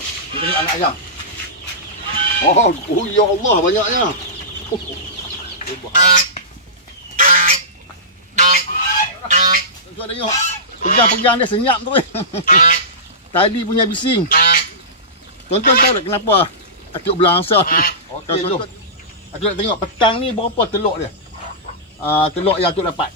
Kita tengok anak ayam. Oh ya Allah, banyaknya. Tuan tengok. Pegang-pegang dia senyap tu. Tadi punya bising. Tuan-tuan tahu tak kenapa Atuk berangsa? Okey, jom. Atuk nak tengok petang ni berapa telur dia. Telur yang Atuk dapat.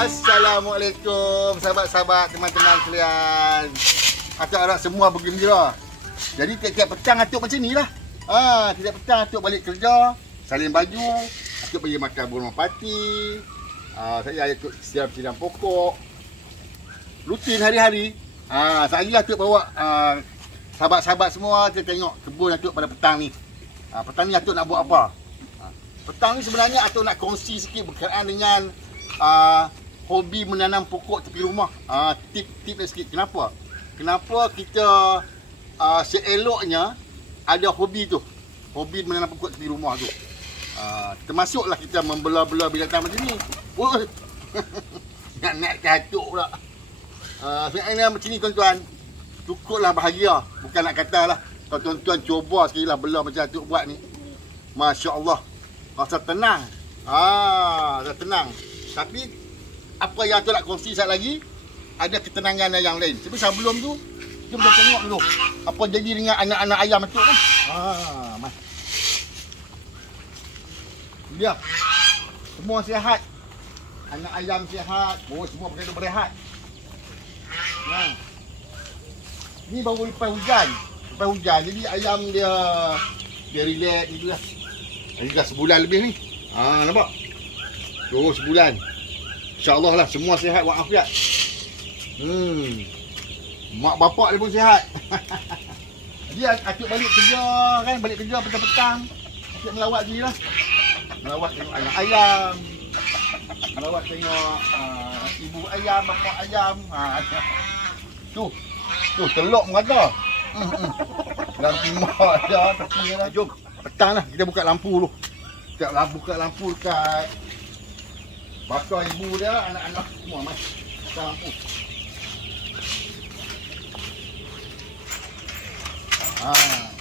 Assalamualaikum sahabat-sahabat, teman-teman sekalian. Atuk harap semua bergembira. Jadi tiap-tiap petang Atuk macam ni lah. Tiap petang Atuk balik kerja, salin baju, Atuk pergi makan burung merpati. Saya Atuk siram-siram pokok. Rutin hari-hari. Sekali lah Atuk bawa sahabat-sahabat semua kita tengok kebun Atuk pada petang ni. Petang ni Atuk nak buat apa? Petang ni sebenarnya Atuk nak kongsi sikit berkaitan dengan hobi menanam pokok tepi rumah. Tip-tip sikit. Kenapa kita seeloknya ada hobi tu. Hobi menanam pokok tepi rumah tu. Termasuklah kita membela-bela binatang macam ni. Nak naikkan Atuk pula. Sebenarnya macam ni tuan-tuan, cukuplah bahagia. Bukan nak kata lah. Kalau tuan-tuan cuba sekali lah bela macam Atuk buat ni, Masya Allah, rasa tenang. Rasa tenang. Tapi apa yang Atuk nak kongsi sekali lagi, ada ketenangan yang lain. Tapi sebelum tu, jom kita tengok dulu apa jadi dengan anak-anak ayam Atuk ni. Mas. Dia semua sihat. Anak ayam sihat. Semua pakai berehat. Ni baru lepas hujan. Jadi ayam dia relax gitu lah. Ini dah sebulan lebih ni. Nampak? Sebulan. InsyaAllah lah semua sihat walafiat. Mak bapak dia pun sihat. Jadi Atuk balik kerja kan, balik kerja petang-petang, Atuk melawat je lah. Melawat tengok anak ayam, melawat tengok ibu ayam, bapak ayam. Tu telur merata. Dalam timah ada, tepi ada. Jom petang lah kita buka lampu dulu. Kita buka lampu dekat bakar ibu dia, anak-anak semua mas. Buka lampu.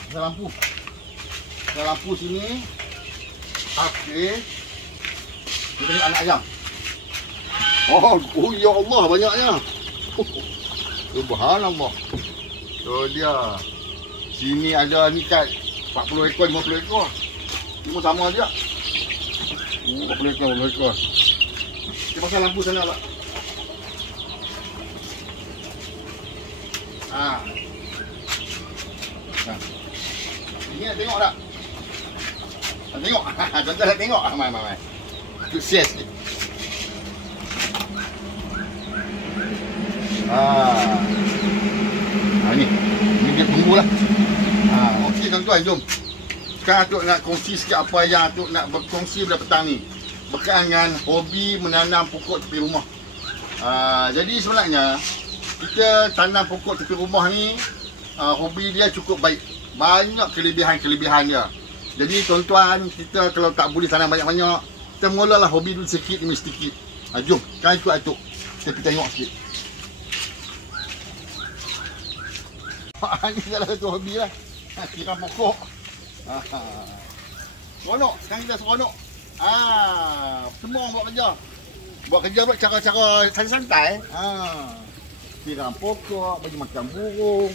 Buka lampu. Buka lampu sini. Okey. Kita tengok anak ayam. Oh ya Allah, banyaknya. Subhanallah. Tu dia. Sini ada ni kat 40 ekor, 50 ekor. Semua sama je. 40 ekor, 50 ekor. Kita pasang lampu sana pula. Ini nak tengok tak? Nak tengok? Tuan-tuan nak tengok? Mai. Atuk share sikit. Ni dia tunggu lah. Okey tuan-tuan, jom. Sekarang Atuk nak kongsi sikit apa yang Atuk nak berkongsi pada petang ni berkaitan dengan hobi menanam pokok tepi rumah. Jadi sebenarnya kita tanam pokok tepi rumah ni, hobi dia cukup baik. Banyak kelebihan-kelebihan dia. Jadi tuan-tuan, kita kalau tak boleh tanam banyak-banyak, kita mulalah hobi dulu sikit demi sedikit. Jom, sekarang ikut Atuk. Kita pergi tengok sikit. Ini salah satu hobi lah. Siram pokok. Seronok. Sekarang kita seronok. Semua orang buat kerja. Buat kerja pula cara-cara santai-santai. Siram pokok, bagi makan burung.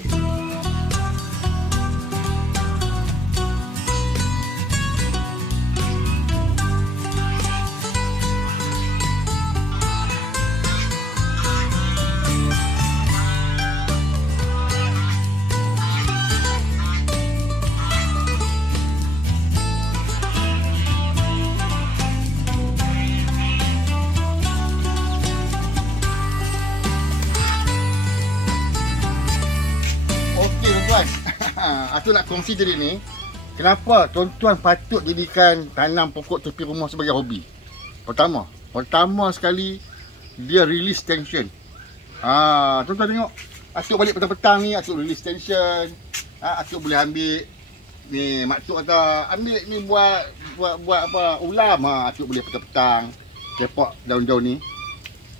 Aku nak kongsi tadi ni, kenapa tuan-tuan patut jadikan tanam pokok tepi rumah sebagai hobi. Pertama sekali, dia release tension. Tuan-tuan tengok, Atuk balik petang-petang ni, Atuk release tension. Atuk boleh ambil ni, maksud kata ambil ni buat apa, ulam. Atuk boleh petang-petang kepak daun-daun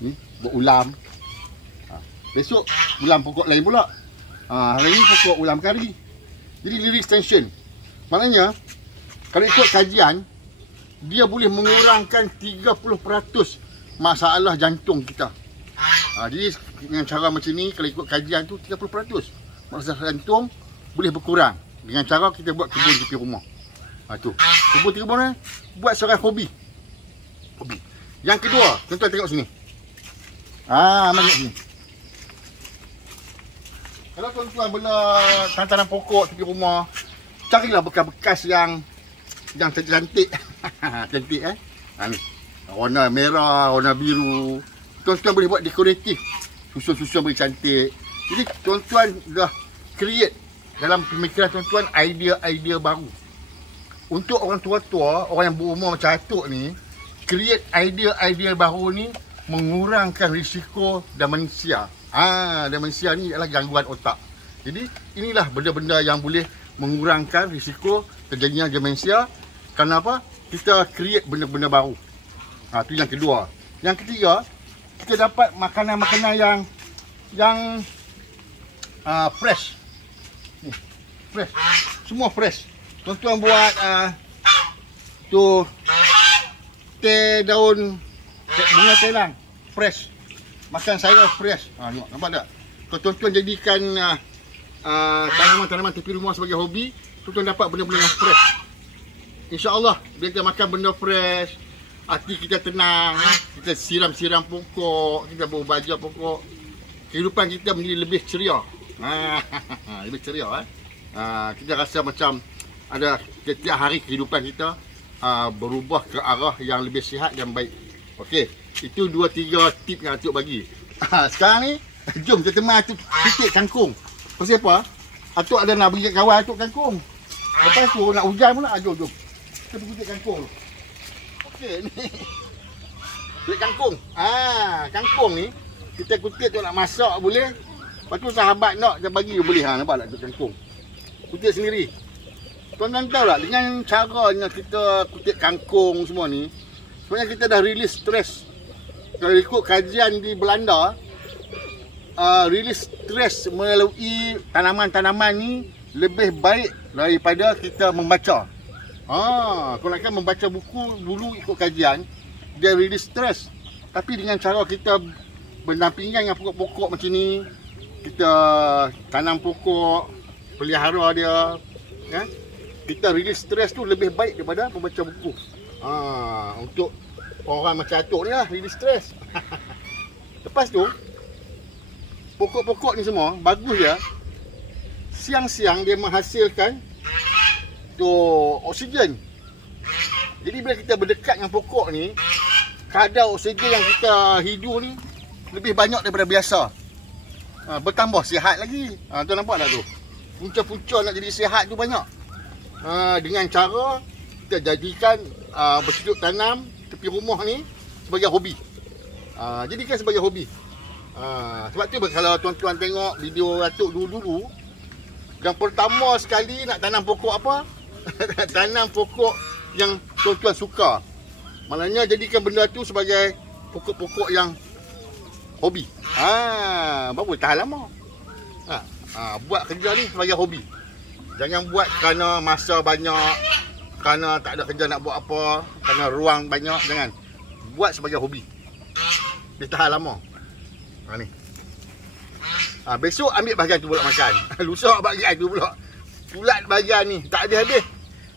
ni buat ulam. Besok ulam pokok lain pula. Hari ni pokok ulam kari. Jadi release tension. Maknanya kalau ikut kajian, dia boleh mengurangkan 30% masalah jantung kita. Jadi dengan cara macam ni, kalau ikut kajian tu 30% masalah jantung boleh berkurang dengan cara kita buat kebun tepi rumah. Tu kebun tepi rumah buat seorang hobi. Yang kedua, tuan-tuan tengok sini. Mari sini. Kalau tuan-tuan bela tanam pokok tepi rumah, carilah bekas-bekas yang cantik. Cantik ni. Warna merah, warna biru. Tuan-tuan boleh buat dekoratif. Susun-susun beri cantik. Jadi tuan-tuan dah create dalam pemikiran tuan-tuan idea-idea baru. Untuk orang tua-tua, orang yang berumur macam Atuk ni, create idea-idea baru ni mengurangkan risiko demensia. Demensia ni adalah gangguan otak. Jadi inilah benda-benda yang boleh mengurangkan risiko terjadinya demensia. Kenapa? Kita create benda-benda baru. Itu yang kedua. Yang ketiga, kita dapat makanan-makanan yang fresh. Fresh. Semua fresh. Tuan-tuan buat teh daun bunga telang fresh. Makan sayur fresh. Nampak tak? Kalau tuan-tuan jadikan tanaman-tanaman tepi rumah sebagai hobi, tuan-tuan dapat benda-benda yang fresh. InsyaAllah, bila kita makan benda fresh, hati kita tenang, kita siram-siram pokok, kita berbajak pokok, kehidupan kita menjadi lebih ceria. Lebih ceria. Kita rasa macam ada setiap hari kehidupan kita berubah ke arah yang lebih sihat dan baik. Okey, itu 2-3 tip yang Atuk bagi. Sekarang ni, jom kita teman Atuk petik kangkung. Pasal apa? Atuk ada nak bagi kat kawan Atuk kangkung. Lepas tu nak hujan pula, jom. Kita petik kangkung. Okey, ni. Petik kangkung. Kangkung ni, kita kutip tu nak masak boleh. Lepas tu sahabat nak, kita bagi boleh. Nampak tak tu kangkung? Kutip sendiri. Tuan-tuan tahu tak, dengan caranya kita kutip kangkung semua ni, sebenarnya kita dah release stres. Kalau ikut kajian di Belanda, release stres melalui tanaman-tanaman ni lebih baik daripada kita membaca. Kalau nak membaca buku dulu ikut kajian, dia release stres. Tapi dengan cara kita berdampingan dengan pokok-pokok macam ni, kita tanam pokok, pelihara dia, kita release stres tu lebih baik daripada membaca buku. Untuk orang macam Atuk ni lah, release stres. Lepas tu, pokok-pokok ni semua bagus dia. Siang-siang dia menghasilkan tu oksigen. Jadi bila kita berdekat dengan pokok ni, kadar oksigen yang kita hidup ni lebih banyak daripada biasa. Bertambah sihat lagi. Tuan nampak tak tu? Punca-punca nak jadi sihat tu banyak. Dengan cara kita jadikan bercuduk tanam tepi rumah ni sebagai hobi. Jadikan sebagai hobi. Sebab tu kalau tuan-tuan tengok video Atuk dulu-dulu, yang pertama sekali nak tanam pokok apa? Tanam pokok yang tuan-tuan suka. Maknanya jadikan benda tu sebagai pokok-pokok yang hobi. Baru tahan lama. Buat kerja ni sebagai hobi. Jangan buat kerana masa banyak, kerana tak ada kerja nak buat apa, kerana ruang banyak. Jangan. Buat sebagai hobi. Dia tahan lama. Ni. Besok ambil bahagian tu pula makan. Lusa bahagian tu pula. Pulat bahagian ni. Tak habis-habis.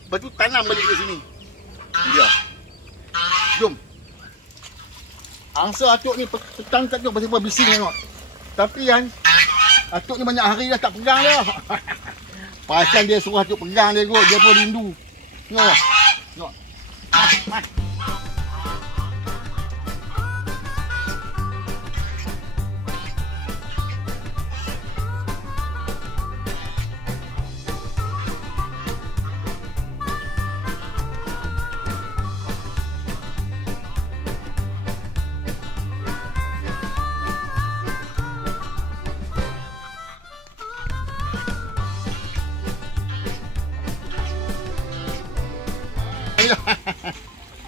Lepas tu tanam balik ke sini. Dia. Jom. Angsa atuk ni petang tak tu pasal bising tengok. Tapi kan atuk ni banyak hari dah tak pegang dia. Pasal dia suruh atuk pegang dia kot. Dia pun rindu. Tengok. Tengok. Mas.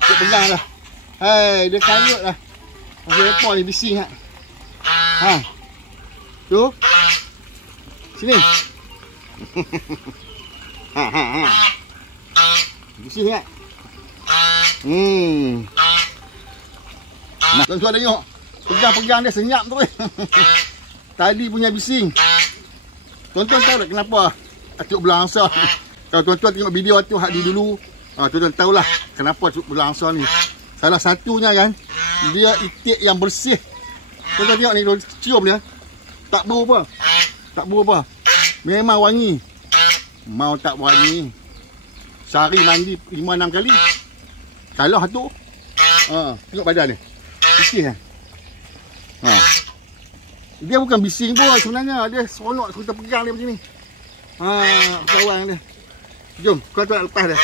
Dia pegang dah. Hai, dia kayut dah. Masih lepas ni bising kan. Ha. Tu. Sini. Ha. Bising kan? Nah, tuan-tuan tengok. Pegang-pegang dia senyap tu. Tadi punya bising. Tuan-tuan tahu tak kenapa atuk belah angsa? Kalau tuan-tuan tengok video atuk hak dulu, tuan-tuan tahulah kenapa belah angsa ni. Salah satunya kan, dia itik yang bersih. Tuan-tuan tengok ni, cium dia. Tak bau apa. Tak bau apa. Memang wangi. Mau tak wangi. Sehari mandi 5-6 kali. Kalau tu. Tengok badan ni. Bersih kan? Dia bukan bising pun sebenarnya. Dia seronok kita pegang dia macam ni. Kawan dia. Jom, kau tu nak lepas dia.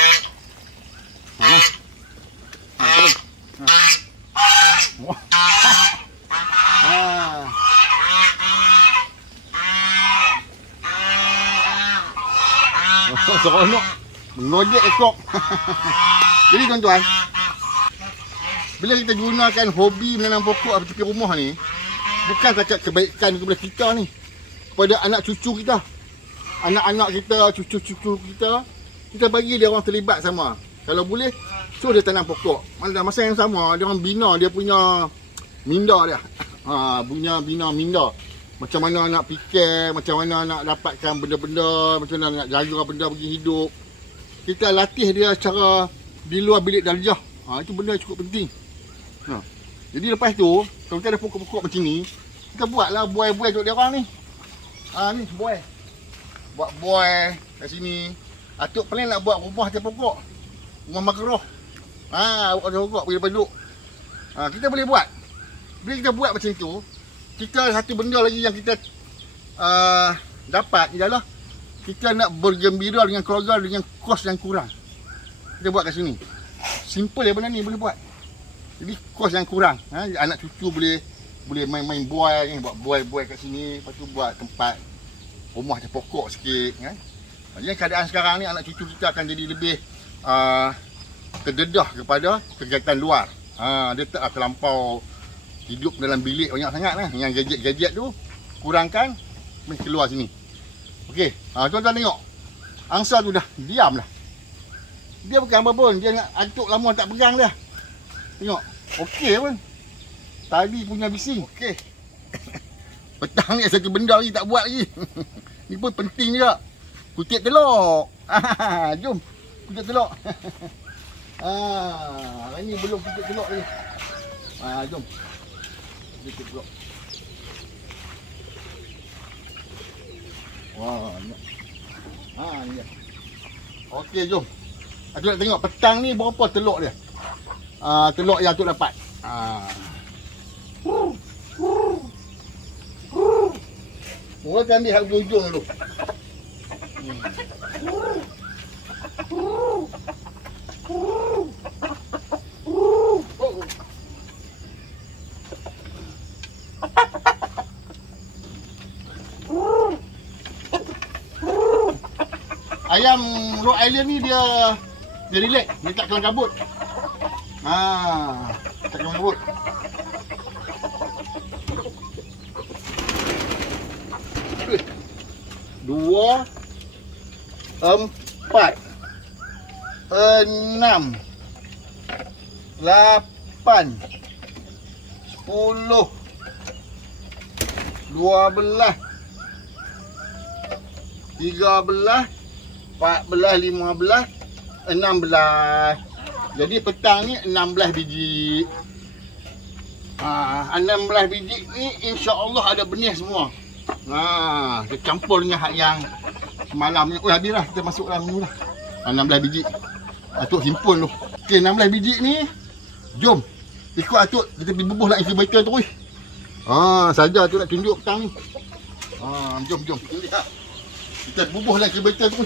Seronok. Mengojek ekor. Jadi tuan-tuan, bila kita gunakan hobi menanam pokok di tepi rumah ni, bukan setakat kebaikan kepada kita ni, kepada anak cucu kita, anak-anak kita, cucu-cucu kita, kita bagi dia orang terlibat sama. Kalau boleh, suruh dia tanam pokok. Masa yang sama, dia orang bina dia punya minda dia. Punya bina minda. Macam mana nak fikir, macam mana nak dapatkan benda-benda, macam mana nak jaga benda bagi hidup. Kita latih dia secara di luar bilik darjah. Itu benda yang cukup penting. Jadi lepas tu, kalau kita ada pokok-pokok macam ni, kita buatlah buai-buai untuk dia orang ni. Ni buai. Buat buai kat sini. Atuk plan nak buat rumah atas pokok. Rumah makroh. Buat atas pokok boleh duduk. Kita boleh buat. Bila kita buat macam tu, kita satu benda lagi yang kita dapat ialah kita nak bergembira dengan keluarga dengan kos yang kurang. Kita buat kat sini. Simple ya benda ni boleh buat. Jadi kos yang kurang. Anak cucu boleh main-main buai, buat buai-buai kat sini. Lepas tu buat tempat rumah atas pokok sikit kan. Jadi keadaan sekarang ni anak cucu kita akan jadi lebih terdedah kepada kegiatan luar. Dia tak terlampau hidup dalam bilik banyak sangat lah. Dengan gadget-gadget tu kurangkan, main keluar sini. Okey, tuan-tuan tengok. Angsa tu dah diam lah. Dia bukan apa pun, dia nak atuk lama tak pegang dia. Tengok, okey pun. Tadi punya bising. Okey. Petang ni satu benda lagi tak buat lagi. Ni pun penting juga. Kutip telur. Jom. Kutip telur. Hari ni belum kutip telur lagi. Jom. Kutip telur. Ni dia. Okey, jom. Aku nak tengok petang ni berapa telur dia. Telur yang aku dapat. Mula kita ambil hak ujung dulu. Ayam Rhode Island ni dia relax, dia tak kelang kabut. Tak kelang kabut. Dua, 4, 6, 8, 12, 13, 14, 15, 16. Jadi petang ni 16 biji. 16 biji ni insya-Allah ada benih semua. Kita campur dengan hak yang semalam ni. Oh, habislah, kita masuk dalam ni lah. 16 biji. Atuk himpun tu. Okey, 16 biji ni. Jom. Ikut Atuk, kita pergi bubuh lah incubator tu. Saja Atuk nak tunjuk petang ni. Jom. Lihat. Kita bubuh lah incubator tu.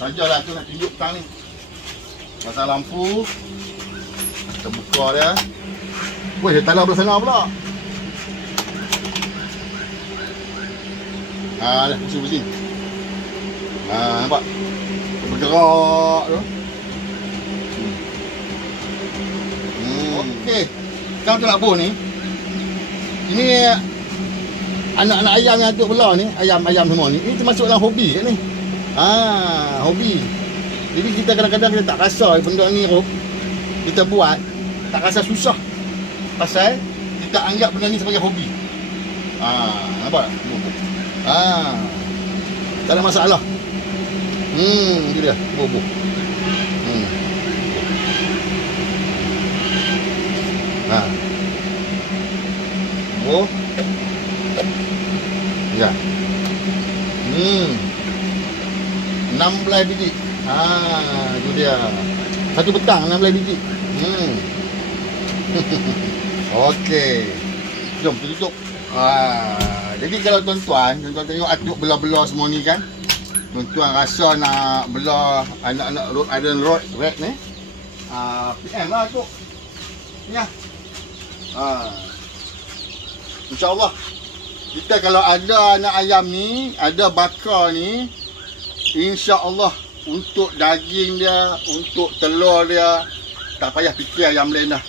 Sajalah Atuk nak tunjuk petang ni. Pasang lampu. Kita buka dia. Weh, dia talar belah sana pula. Dah pusing-pusing. Nampak? Dia bergerak tu. Okey. Sekarang tu nak buh ni. Ini anak-anak ayam yang Atuk belah ni, ayam-ayam semua ni. Ini termasuk dalam hobi kat ni. Hobi. Jadi kita kadang-kadang kita tak rasa benda ni kita buat tak rasa susah. Pasal kita anggap benda ni sebagai hobi. Nampak tak? Tak ada masalah. Itu dia. Buh. Oh. Ya. 16 biji. Itu dia. Satu petang 16 biji. Okey. Jom kita tutup. Jadi kalau tuan-tuan tengok Atuk belah-belah semua ni kan. Tuan-tuan rasa nak belah anak-anak Rhode Island Red ni. PM lah Atuk. Ya. InsyaAllah kita kalau ada anak ayam ni, ada bakar ni, InsyaAllah untuk daging dia, untuk telur dia, tak payah fikir ayam lain dah.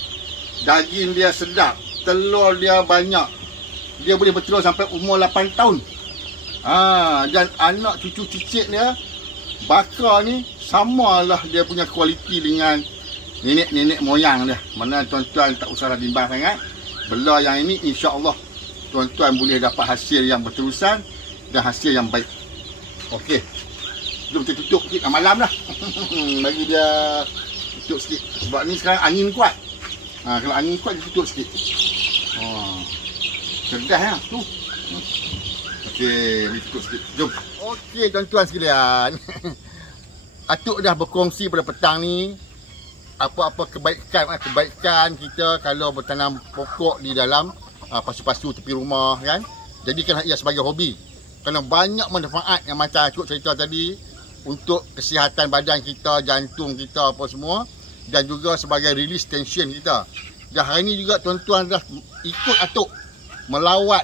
Daging dia sedap, telur dia banyak. Dia boleh bertelur sampai umur 8 tahun. Dan anak cucu cicit dia, bakar ni samalah dia punya kualiti dengan nenek-nenek moyang dia. Mana tuan-tuan tak usahlah bimbang sangat. Belah yang ini insya-Allah tuan-tuan boleh dapat hasil yang berterusan dan hasil yang baik. Okey. Jom kita tutup sikit malam dah. Bagi dia tutup sikit. Sebab ni sekarang angin kuat. Kalau angin kuat dia tutup sikit. Cerdas ya tu. Okey, ni tutup sikit. Jom. Okey tuan-tuan sekalian. Atuk dah berkongsi pada petang ni apa-apa kebaikan kita kalau bertanam pokok di dalam pasu-pasu tepi rumah kan. Jadikanlah ia sebagai hobi. Kerana banyak manfaat yang macam Atuk cerita tadi untuk kesihatan badan kita, jantung kita apa semua, dan juga sebagai release tension kita. Dan hari ni juga tuan-tuan dah ikut Atuk melawat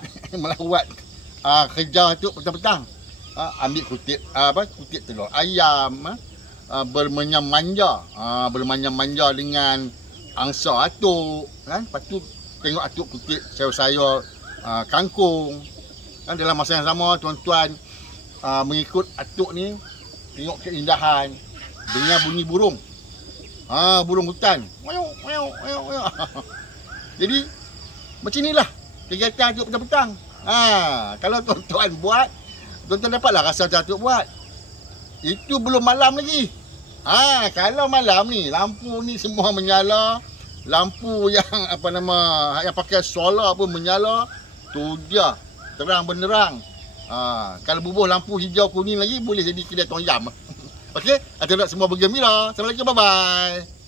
kerja Atuk petang-petang. Ambil kutip telur ayam, bermanja-manja dengan angsa Atuk kan. Lepas tu tengok Atuk kutip sayur-sayur kangkung kan. Dalam masa yang sama tuan-tuan mengikut Atuk ni, tengok keindahan, dengar bunyi burung. Burung hutan. Jadi macam inilah kegiatan Atuk petang-petang. Kalau tuan-tuan buat, tuan-tuan dapatlah rasa macam Atuk buat. Itu belum malam lagi. Kalau malam ni lampu ni semua menyala, lampu yang yang pakai solar pun menyala, tu dia terang benderang. Kalau bubuh lampu hijau kuning lagi boleh jadi kedai Tong Yam. Okey, Atuk nak semua bergembira. Assalamualaikum, bye bye.